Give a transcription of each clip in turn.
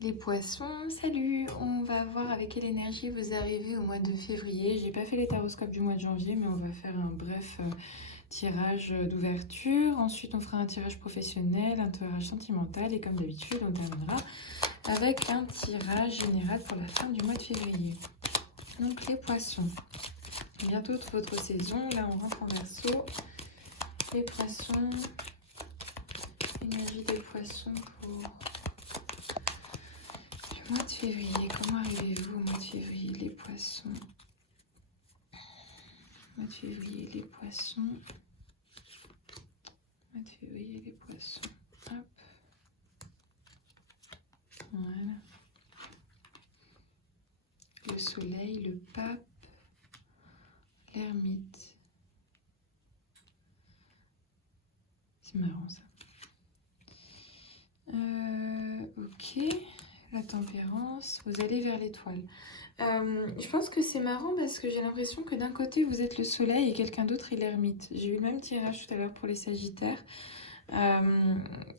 Les poissons, salut! On va voir avec quelle énergie vous arrivez au mois de février. J'ai pas fait les taroscopes du mois de janvier, mais on va faire un bref tirage d'ouverture. Ensuite, on fera un tirage professionnel, un tirage sentimental et comme d'habitude, on terminera avec un tirage général pour la fin du mois de février. Donc les poissons, bientôt votre saison. Là, on rentre en verseau. Les poissons, énergie des poissons pour mois de février. Comment arrivez-vous au mois de février, les poissons? Mois de février, les poissons. Mois de février, les poissons. Hop. Voilà. Le soleil, le pape, l'ermite. C'est marrant ça. Ok. La tempérance. Vous allez vers l'étoile. Je pense que c'est marrant parce que j'ai l'impression que d'un côté vous êtes le soleil et quelqu'un d'autre est l'ermite. J'ai eu le même tirage tout à l'heure pour les sagittaires.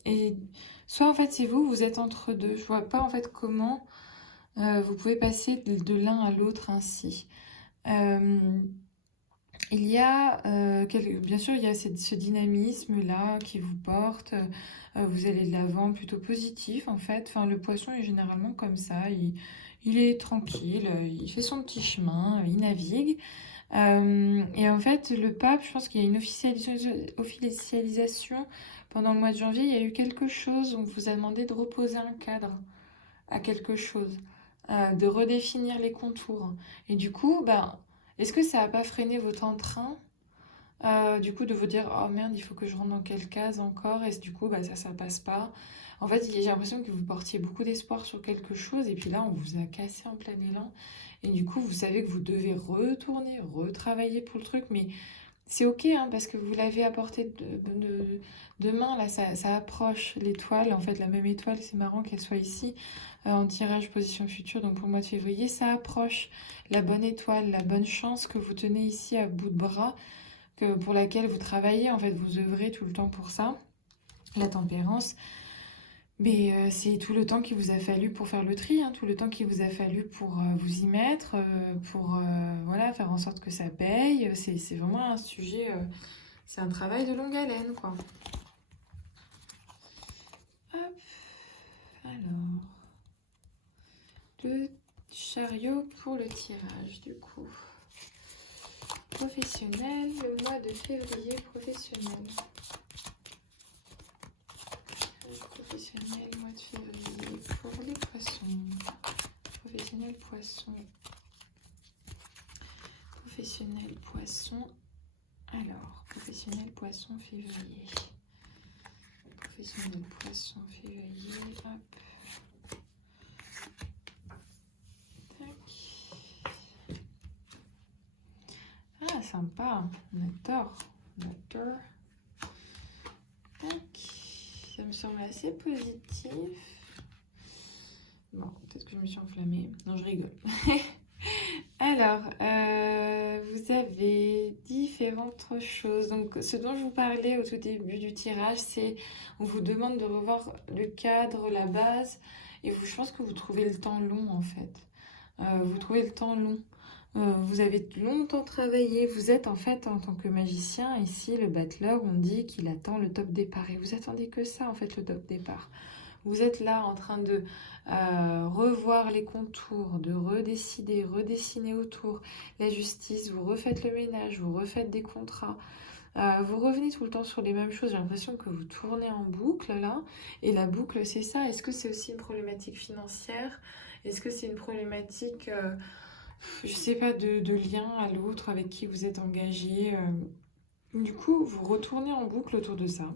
Et soit en fait c'est vous, vous êtes entre deux. Je vois pas en fait comment vous pouvez passer de l'un à l'autre ainsi. Il y a, bien sûr, il y a ce dynamisme-là qui vous porte. Vous allez de l'avant, plutôt positif en fait. Enfin, le poisson est généralement comme ça. Il est tranquille, il fait son petit chemin, il navigue. Et en fait, le pape, je pense qu'il y a une officialisation pendant le mois de janvier. Il y a eu quelque chose, on vous a demandé de reposer un cadre à quelque chose, de redéfinir les contours. Et du coup, ben, est-ce que ça n'a pas freiné votre entrain du coup de vous dire oh merde il faut que je rentre dans quelle case encore et du coup bah ça passe pas. En fait j'ai l'impression que vous portiez beaucoup d'espoir sur quelque chose et puis là on vous a cassé en plein élan et du coup vous savez que vous devez retourner, retravailler pour le truc mais c'est ok hein, parce que vous l'avez apporté demain là ça approche l'étoile en fait la même étoile c'est marrant qu'elle soit ici en tirage position future donc pour le mois de février ça approche la bonne étoile, la bonne chance que vous tenez ici à bout de bras pour laquelle vous travaillez, en fait, vous œuvrez tout le temps pour ça, la tempérance. Mais c'est tout le temps qu'il vous a fallu pour faire le tri, hein, tout le temps qu'il vous a fallu pour vous y mettre, pour voilà, faire en sorte que ça paye. C'est vraiment un sujet, c'est un travail de longue haleine, quoi. Hop, alors, le chariot pour le tirage, du coup. Professionnel, le mois de février professionnel. Professionnel, mois de février pour les poissons. Professionnel poisson. Professionnel poisson. Alors, professionnel poisson février. Professionnel poisson février. Hop. Tac. Ah, sympa. On adore. On adore. Tac. Ça me semble assez positif. Bon, peut-être que je me suis enflammée. Non, je rigole. Alors, vous avez différentes choses. Donc, ce dont je vous parlais au tout début du tirage, c'est on vous demande de revoir le cadre, la base, et je pense que vous trouvez le temps long en fait. Vous trouvez le temps long. Vous avez longtemps travaillé. Vous êtes en fait en tant que magicien ici, le battleur, on dit qu'il attend le top départ. Et vous attendez que ça en fait, le top départ. Vous êtes là en train de revoir les contours, de redécider, redessiner autour la justice, vous refaites le ménage, vous refaites des contrats, vous revenez tout le temps sur les mêmes choses, j'ai l'impression que vous tournez en boucle là, et la boucle c'est ça, est-ce que c'est aussi une problématique financière? Est-ce que c'est une problématique, je sais pas, de lien à l'autre avec qui vous êtes engagé Du coup, vous retournez en boucle autour de ça.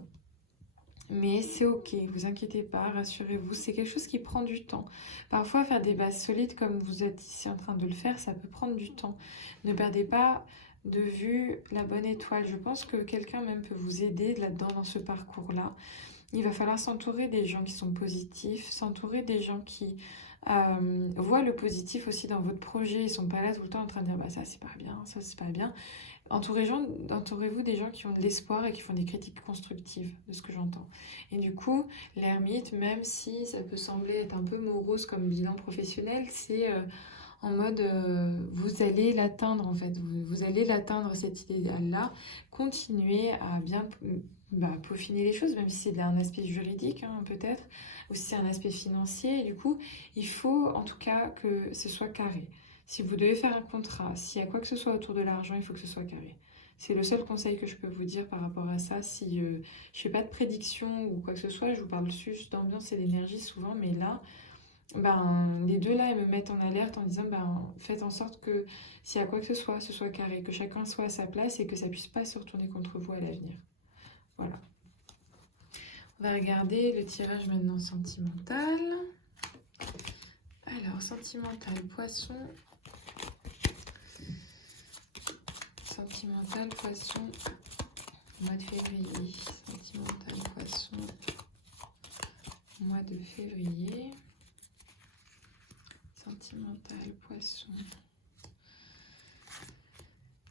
Mais c'est ok, vous inquiétez pas, rassurez-vous, c'est quelque chose qui prend du temps. Parfois, faire des bases solides comme vous êtes ici en train de le faire, ça peut prendre du temps. Ne perdez pas de vue la bonne étoile. Je pense que quelqu'un même peut vous aider là-dedans, dans ce parcours-là. Il va falloir s'entourer des gens qui sont positifs, s'entourer des gens qui voient le positif aussi dans votre projet. Ils sont pas là tout le temps en train de dire bah, ça c'est pas bien, ça c'est pas bien. Entourez-vous des gens qui ont de l'espoir et qui font des critiques constructives, de ce que j'entends. Et du coup, l'ermite, même si ça peut sembler être un peu morose comme bilan professionnel, c'est en mode vous allez l'atteindre en fait, vous allez l'atteindre cet idéal-là. Continuez à bien peaufiner les choses, même si c'est un aspect juridique hein, peut-être, ou si c'est un aspect financier. Et du coup, il faut en tout cas que ce soit carré. Si vous devez faire un contrat, s'il y a quoi que ce soit autour de l'argent, il faut que ce soit carré. C'est le seul conseil que je peux vous dire par rapport à ça. Si je ne fais pas de prédiction ou quoi que ce soit, je vous parle juste d'ambiance et d'énergie souvent, mais là, les deux là, ils me mettent en alerte en disant faites en sorte que s'il y a quoi que ce soit carré, que chacun soit à sa place et que ça puisse pas se retourner contre vous à l'avenir. Voilà. On va regarder le tirage maintenant sentimental. Alors, sentimental, poisson. Sentimental, poisson, mois de février. Sentimental, poisson, mois de février. Sentimental, poisson,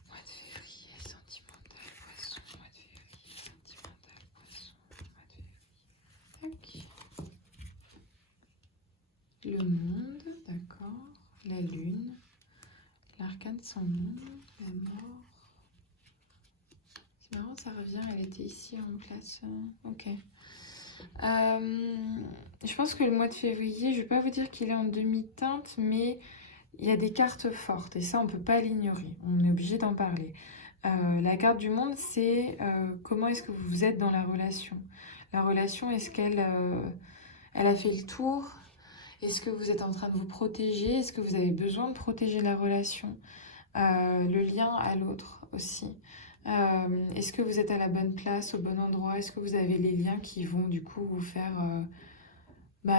mois de février. Sentimental, poisson, mois de février. Sentimental, poisson, mois de février. Tac. Le monde, d'accord. La lune. L'arcane sans nom. La mort. C'est marrant, ça revient, elle était ici en classe. Ok. Je pense que le mois de février, je ne vais pas vous dire qu'il est en demi-teinte, mais il y a des cartes fortes et ça, on ne peut pas l'ignorer. On est obligé d'en parler. La carte du monde, c'est comment est-ce que vous êtes dans la relation. La relation, est-ce qu'elle elle a fait le tour? Est-ce que vous êtes en train de vous protéger? Est-ce que vous avez besoin de protéger la relation? Le lien à l'autre aussi. Est-ce que vous êtes à la bonne place, au bon endroit? Est-ce que vous avez les liens qui vont du coup vous faire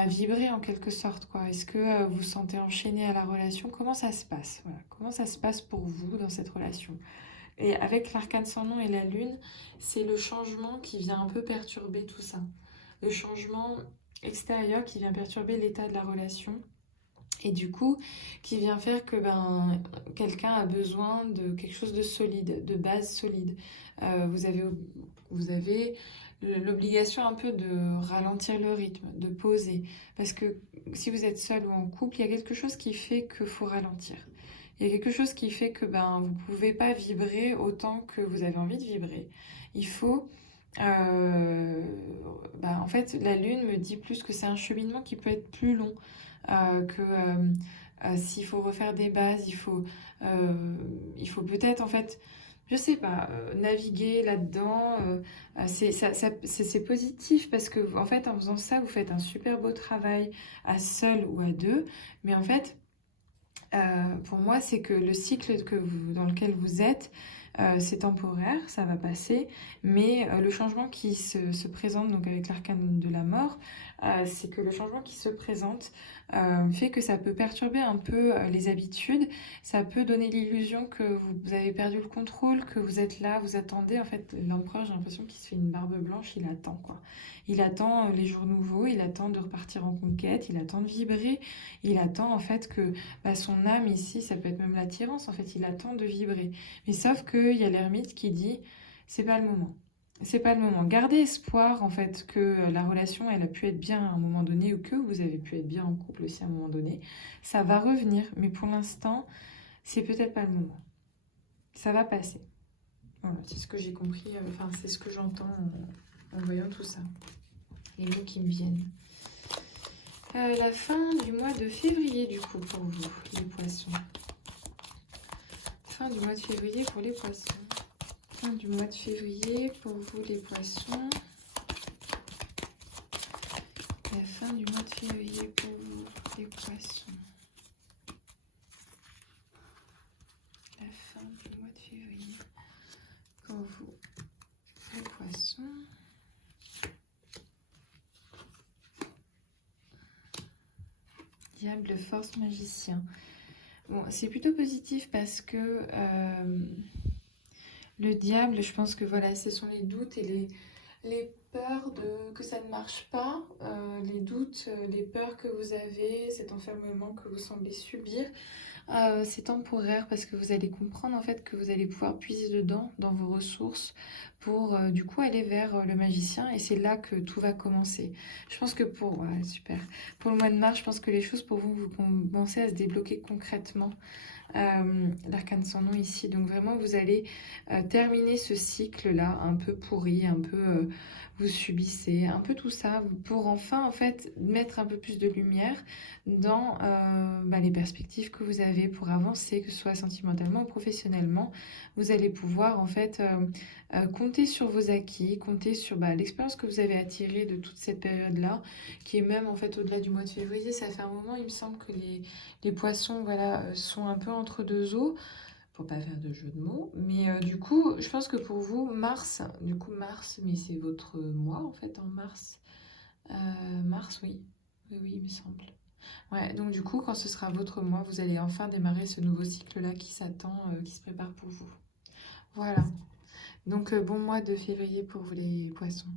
vibrer en quelque sorte, quoi? Est-ce que vous vous sentez enchaîné à la relation? Comment ça se passe? Voilà. Comment ça se passe pour vous dans cette relation? Et avec l'arcane sans nom et la lune, c'est le changement qui vient un peu perturber tout ça. Le changement extérieur qui vient perturber l'état de la relation. Et du coup, qui vient faire que quelqu'un a besoin de quelque chose de solide, de base solide. Vous avez l'obligation un peu de ralentir le rythme, de poser. Parce que si vous êtes seul ou en couple, il y a quelque chose qui fait qu'il faut ralentir. Il y a quelque chose qui fait que vous ne pouvez pas vibrer autant que vous avez envie de vibrer. Il faut... en fait, la lune me dit plus que c'est un cheminement qui peut être plus long. S'il faut refaire des bases, il faut peut-être en fait, je sais pas, naviguer là-dedans. C'est positif parce que en fait, en faisant ça, vous faites un super beau travail à seul ou à deux. Mais en fait, pour moi, c'est que le cycle dans lequel vous êtes, c'est temporaire, ça va passer, mais le changement qui se présente, donc avec l'arcane de la mort, c'est que le changement qui se présente fait que ça peut perturber un peu les habitudes, ça peut donner l'illusion que vous avez perdu le contrôle, que vous êtes là, vous attendez. En fait, l'empereur, j'ai l'impression qu'il se fait une barbe blanche, il attend quoi. Il attend les jours nouveaux, il attend de repartir en conquête, il attend de vibrer, il attend en fait que son âme ici, ça peut être même l'attirance, en fait, il attend de vibrer. Mais sauf qu'il y a l'ermite qui dit, c'est pas le moment. C'est pas le moment. Gardez espoir, en fait, que la relation, elle a pu être bien à un moment donné, ou que vous avez pu être bien en couple aussi à un moment donné. Ça va revenir, mais pour l'instant, c'est peut-être pas le moment. Ça va passer. Voilà, c'est ce que j'ai compris, c'est ce que j'entends en voyant tout ça. Les mots qui me viennent. La fin du mois de février, du coup, pour vous, les poissons. Fin du mois de février pour les poissons. Fin du mois de février pour vous, les poissons. La fin du mois de février pour vous, les poissons. La fin du mois de février pour vous, les poissons. Diable, force, magicien. Bon, c'est plutôt positif parce que le diable, je pense que voilà, ce sont les doutes et les peur que ça ne marche pas, les doutes, les peurs que vous avez, cet enfermement que vous semblez subir, c'est temporaire parce que vous allez comprendre en fait que vous allez pouvoir puiser dedans, dans vos ressources, pour du coup aller vers le magicien et c'est là que tout va commencer. Je pense que ouais, super. Pour le mois de mars, je pense que les choses pour vous, vous commencez à se débloquer concrètement. L'arcane sans nom ici. Donc vraiment, vous allez terminer ce cycle-là, un peu pourri, un peu vous subissez, un peu tout ça, pour enfin en fait mettre un peu plus de lumière dans les perspectives que vous avez pour avancer, que ce soit sentimentalement ou professionnellement. Vous allez pouvoir en fait compter sur vos acquis, compter sur l'expérience que vous avez attirée de toute cette période-là, qui est même en fait au-delà du mois de février. Ça fait un moment, il me semble que les poissons, voilà, sont un peu entre deux eaux, pour pas faire de jeu de mots. Mais du coup, je pense que pour vous, mars, mais c'est votre mois en fait en mars. Mars, oui. Oui, oui, il me semble. Ouais, donc du coup, quand ce sera votre mois, vous allez enfin démarrer ce nouveau cycle-là qui s'attend, qui se prépare pour vous. Voilà. Donc bon mois de février pour vous les poissons.